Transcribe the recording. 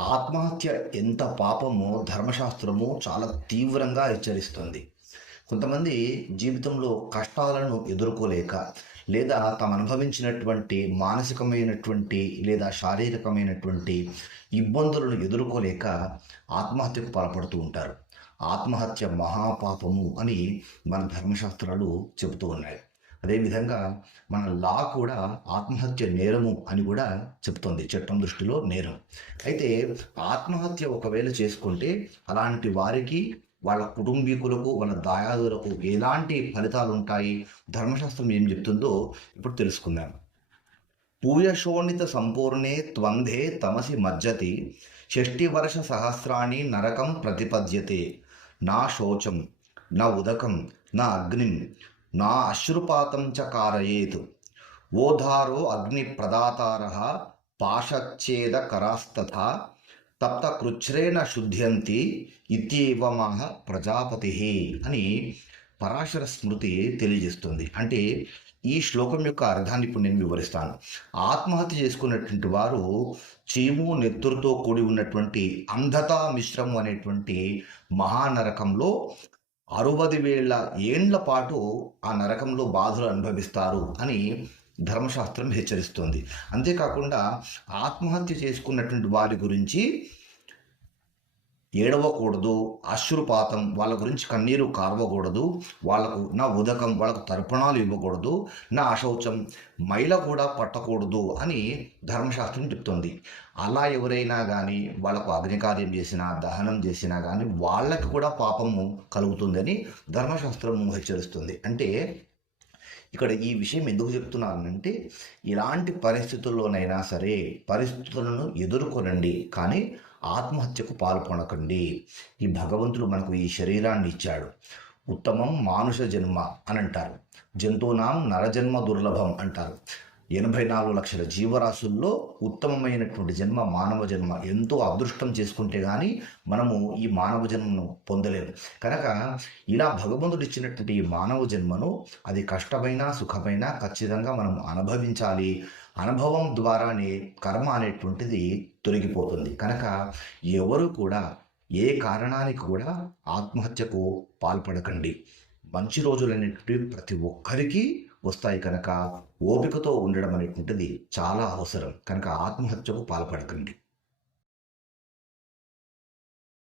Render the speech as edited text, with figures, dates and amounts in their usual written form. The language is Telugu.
ఆత్మహత్య ఎంత పాపమో ధర్మశాస్త్రము చాలా తీవ్రంగా హెచ్చరిస్తుంది. కొంతమంది జీవితంలో కష్టాలను ఎదుర్కోలేక లేదా తాము అనుభవించినటువంటి మానసికమైనటువంటి లేదా శారీరకమైనటువంటి ఇబ్బందులను ఎదుర్కోలేక ఆత్మహత్యకు పాల్పడుతూ ఉంటారు. ఆత్మహత్య మహాపాపము అని మన ధర్మశాస్త్రాలు చెబుతూ ఉన్నాయి. అదేవిధంగా మన లా కూడా ఆత్మహత్య నేరము అని కూడా చెప్తుంది. చట్టం దృష్టిలో నేరం. అయితే ఆత్మహత్య ఒకవేళ చేసుకుంటే అలాంటి వారికి, వాళ్ళ కుటుంబీకులకు, వాళ్ళ దాయాదులకు ఎలాంటి ఫలితాలు ఉంటాయి, ధర్మశాస్త్రం ఏం చెప్తుందో ఇప్పుడు తెలుసుకుందాం. పూయశోణిత సంపూర్ణే త్వందే తమసి మజ్జతి షష్ఠివర్ష సహస్రాణి నరకం ప్రతిపద్యతే నా శోచం నా ఉదకం నా అగ్నిం నా అశ్రుపాతం చ కారయేత్ ఓధారో అగ్ని ప్రదాతార పాశచ్ఛేదకరాస్తథా తప్త కృచ్ఛ్రేణ శుద్ధ్యంతి ఇత్యేవమాహ ప్రజాపతి అని పరాశర స్మృతి తెలియజేస్తుంది. అంటే ఈ శ్లోకం యొక్క అర్థాన్ని ఇప్పుడు నేను వివరిస్తాను. ఆత్మహత్య చేసుకున్నటువంటి వారు చీము నెత్తురుతో కూడి ఉన్నటువంటి అంధతా మిశ్రము అనేటువంటి మహానరకంలో 60,000 ఏండ్ల పాటు ఆ నరకంలో బాధలు అనుభవిస్తారు అని ధర్మశాస్త్రం హెచ్చరిస్తుంది. అంతేకాకుండా ఆత్మహత్య చేసుకున్నటువంటి వారి గురించి ఏడవకూడదు, అశ్రుపాతం, వాళ్ళ గురించి కన్నీరు కార్వకూడదు, వాళ్ళకు నా ఉదకం, వాళ్ళకు తర్పణాలు ఇవ్వకూడదు, నా అశౌచం, మైల కూడా పట్టకూడదు అని ధర్మశాస్త్రం చెప్తుంది. అలా ఎవరైనా కానీ వాళ్ళకు అగ్నికార్యం చేసినా, దహనం చేసినా కానీ వాళ్ళకి కూడా పాపము కలుగుతుందని ధర్మశాస్త్రం హెచ్చరిస్తుంది. అంటే ఇక్కడ ఈ విషయం ఎందుకు చెప్తున్నానంటే, ఇలాంటి పరిస్థితుల్లోనైనా సరే పరిస్థితులను ఎదుర్కొనండి, కానీ ఆత్మహత్యకు పాల్పడకండి. ఈ భగవంతుడు మనకు ఈ శరీరాన్ని ఇచ్చాడు. ఉత్తమం మానుష జన్మ అని అంటారు. జంతువునాం నరజన్మ దుర్లభం అంటారు. 84 లక్షల జీవరాశుల్లో ఉత్తమమైనటువంటి జన్మ మానవ జన్మ. ఎంతో అదృష్టం చేసుకుంటే కానీ మనము ఈ మానవ జన్మను పొందలేము. కనుక ఇలా భగవంతుడు ఇచ్చినటువంటి ఈ మానవ జన్మను అది కష్టమైనా సుఖమైనా ఖచ్చితంగా మనం అనుభవించాలి. అనుభవం ద్వారానే కర్మ అనేటువంటిది తొలగిపోతుంది. కనుక ఎవరు కూడా ఏ కారణానికి కూడా ఆత్మహత్యకు పాల్పడకండి. మంచి రోజులు అనేటువంటివి ప్రతి ఒక్కరికి వస్తాయి. కనుక ఓపికతో ఉండడం అనేటువంటిది చాలా అవసరం. కనుక ఆత్మహత్యకు పాల్పడకండి.